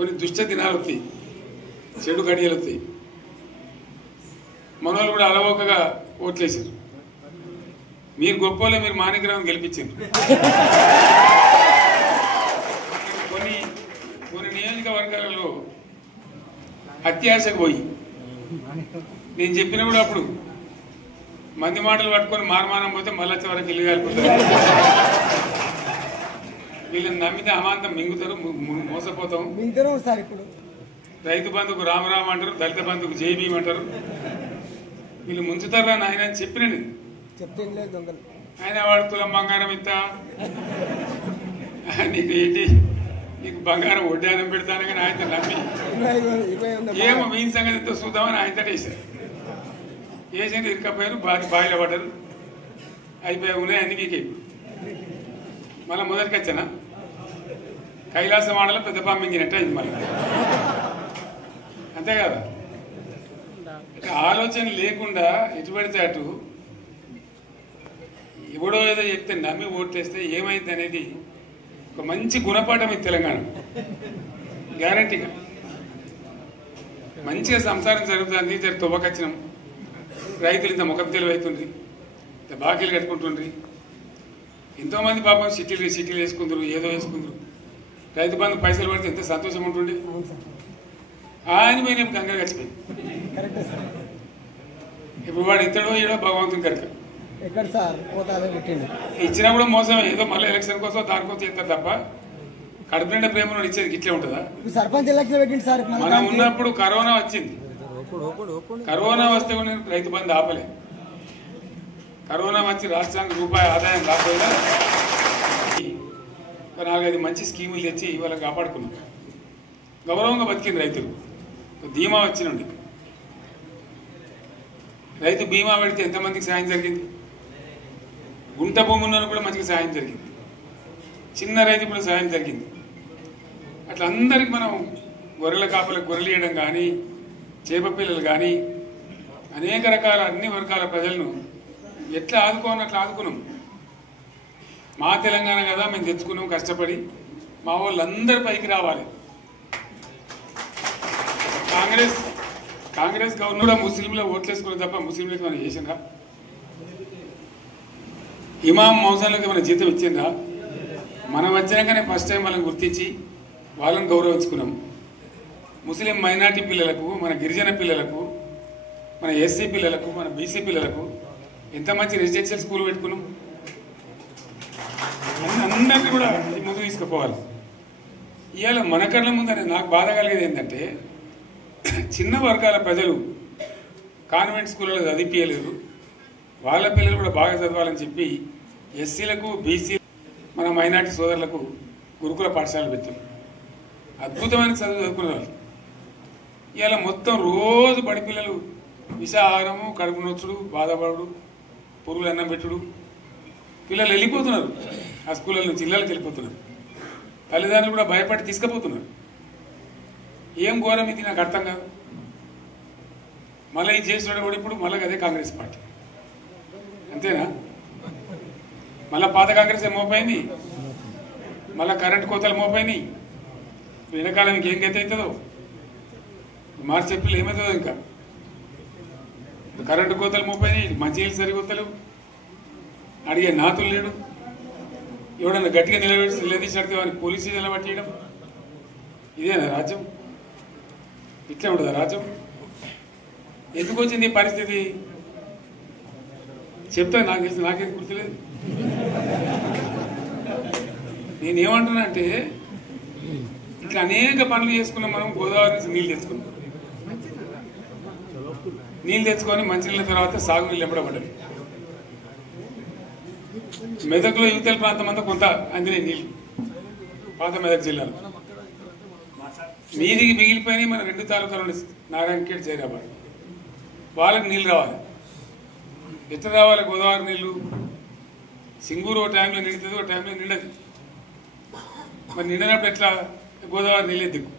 కొన్ని దుష్ట దినాలు వస్తాయి, చెడు గడియలు వస్తాయి. మనోళ్ళు కూడా అలవోకగా ఓట్లేసారు. మీరు గొప్పలే, మీరు మాణిక్యరావుని గెలిపించారు. కొన్ని నియోజకవర్గాలలో అత్యాశకు పోయి నేను చెప్పిన కూడా అప్పుడు మంది మాటలు పట్టుకొని మారమానం పోతే మళ్ళీ వరకు ఇల్లు కాలిపోతారు. వీళ్ళని నమ్మితే అమాంతం మింగుతారు, మోసపోతాం. రైతు బంధుకు రామరామ అంటారు, దళిత బంధుకు జైబీం అంటారు. వీళ్ళు ముంచుతారా నాయన అని చెప్పిన ఆయన వాడు తులం బంగారం ఇస్తా, నీకు ఏంటి, నీకు బంగారం వడ్డానం పెడతాను కానీ ఆయన నమ్మి ఏమో మీ సంగతి ఎంతో చూద్దామని ఆయనతో వేసారు. వేసింది ఇరుకపోయారు, బావిలో పడ్డారు, అయిపోయి ఉన్నాయి అన్ని వీకే. మళ్ళీ మొదటికి వచ్చానా కైలాస మాడలో పెద్ద పంపింగినట్టు అయింది మళ్ళీ. అంతే కదా, ఆలోచన లేకుండా ఎటు పడితే అటు ఎవడో ఏదో చెప్తే నమ్మి ఓట్లేస్తే ఏమైంది అనేది ఒక మంచి గుణపాఠం ఇది తెలంగాణ. గ్యారంటీగా మంచిగా సంసారం జరుగుతుంది. తొవ్వకచ్చినాం, రైతులు ఇంత ముఖం తెలివైతుండ్రి, ఇంత బాకీలు కట్టుకుంటుండ్రి. ఎంతోమంది పాపం సిటీలు వేసుకుందరు, ఏదో వేసుకుందరు. రైతు బంధు పైసలు పడితే ఎంత సంతోషం ఉంటుండే. ఆయన పోయిన గంగ గచ్చిపోయింది. ఇప్పుడు వాడు ఇతడో ఏడో భగవంతుని కనుక ఇచ్చినా కూడా మోసమే. ఏదో మళ్ళీ ఎలక్షన్ కోసం దానికోసం చేస్తారు తప్ప కడుపు నిండా ప్రేమ ఇచ్చేది ఇట్లే ఉంటుందా? సర్పంచ్ ఎలక్షన్ పెట్టింది సార్. మనం ఉన్నప్పుడు కరోనా వచ్చింది. కరోనా వస్తే కూడా నేను రైతు బంధు ఆపలే. కరోనా వచ్చి రాష్ట్రానికి రూపాయి ఆదాయం రాకపోయినా 4-5 మంచి స్కీములు తెచ్చి ఇవాళ కాపాడుకున్నాం. గౌరవంగా బతికింది రైతులు. బీమా వచ్చినండి, రైతు బీమా పెడితే ఎంతమందికి సాయం జరిగింది. గుంట భూమి ఉన్న కూడా మంచిగా సాయం జరిగింది. చిన్న రైతు కూడా సాయం జరిగింది. అట్లా అందరికి మనం గొర్రెల కాపలకు గొర్రెలు ఇవ్వడం కానీ, చేప పిల్లలు కానీ, అనేక రకాల అన్ని వర్గాల ప్రజలను ఎట్లా ఆదుకోని అట్లా ఆదుకున్నాం. మా తెలంగాణ కదా మేము తెచ్చుకున్నాం కష్టపడి. మా వాళ్ళందరూ పైకి రావాలి. కాంగ్రెస్ గవర్నర్ ముస్లింలో ఓట్లేసుకుని తప్ప ముస్లింలకు మనం చేసిందా? ఇమాం మౌజాన్లకు మన జీతం ఇచ్చిందా? మనం వచ్చినాకనే ఫస్ట్ టైం వాళ్ళని గుర్తించి వాళ్ళని గౌరవించుకున్నాం. ముస్లిం మైనార్టీ పిల్లలకు, మన గిరిజన పిల్లలకు, మన ఎస్సీ పిల్లలకు, మన బీసీ పిల్లలకు ఎంత మంచి రెసిడెన్షియల్ స్కూల్ పెట్టుకున్నాం. అందరినీ కూడా ముందుకు తీసుకుపోవాలి. ఇవాళ మన కళ్ళ ముందనే నాకు బాధ కలిగేది ఏంటంటే, చిన్న వర్గాల ప్రజలు కాన్వెంట్ స్కూళ్ళలో చదివించలేరు, వాళ్ళ పిల్లలు కూడా బాగా చదవాలని చెప్పి ఎస్సీలకు, బీసీ, మన మైనార్టీ సోదరులకు గురుకుల పాఠశాలలు పెట్టాం. అద్భుతమైన చదువు చదువుకునే వాళ్ళు. ఇవాళ మొత్తం రోజు బడి పిల్లలు విషాహారము, కడుపు నొచ్చుడు, బాధపడు, పురుగులు అన్నం పెట్టుడు. పిల్లలు వెళ్ళిపోతున్నారు, ఆ స్కూళ్ళ నుంచి ఇళ్ళకి వెళ్ళిపోతున్నారు. తల్లిదండ్రులు కూడా భయపడి తీసుకుపోతున్నారు. ఏం ఘోరం ఇది నాకు అర్థం కాదు. మళ్ళీ ఇది చేస్తున్నాడు కూడా ఇప్పుడు మళ్ళీ అదే కాంగ్రెస్ పార్టీ. అంతేనా? మళ్ళీ పాత కాంగ్రెస్ మోపోయింది, మళ్ళీ కరెంట్ కోతలు మోపోయినాయి. వెనకాలం ఇంకేం గతి అవుతుందో, మార్చి ఏప్రిల్ ఏమవుతుందో. ఇంకా కరెంటు కోతలు మోపోయినాయి, మంచినీళ్ళు సరికొత్తలు, అడిగే నాతులు లేడు. ఎవడన్నా గట్టిగా నిలదీసినడితే వాడిని పోలీసు నిలబట్టేయడం. ఇదేనా రాజ్యం? ఇట్లా ఉండదా రాజ్యం? ఎందుకు వచ్చింది ఈ పరిస్థితి చెప్తా. నాకు తెలిసి నాకేం గుర్తులేదు. నేనేమంటున్నా అంటే, ఇట్లా అనేక పనులు చేసుకున్నాం మనం. గోదావరి నుంచి నీళ్ళు తెచ్చుకున్నాం, నీళ్ళు తెచ్చుకొని మంచినీళ్ళ తర్వాత సాగునీళ్ళు ఎంబడబడ్డాయి. మెదక్లో యువతల ప్రాంతం అంతా కొంత అందినాయి నీళ్ళు, పాత మెదక్ జిల్లాలో. నీటికి మిగిలిపోయినాయి మన 2 తాలూకాలు, నారాయణఖేడ్, జైరాబాద్. వాళ్ళకి నీళ్ళు రావాలి. ఎట్లా రావాలి గోదావరి నీళ్ళు? సింగూరు ఓ టైంలో నిండుతుంది, ఓ టైంలో నిండదు. మరి నిండినప్పుడు ఎట్లా? గోదావరి నీళ్ళే దిక్కు.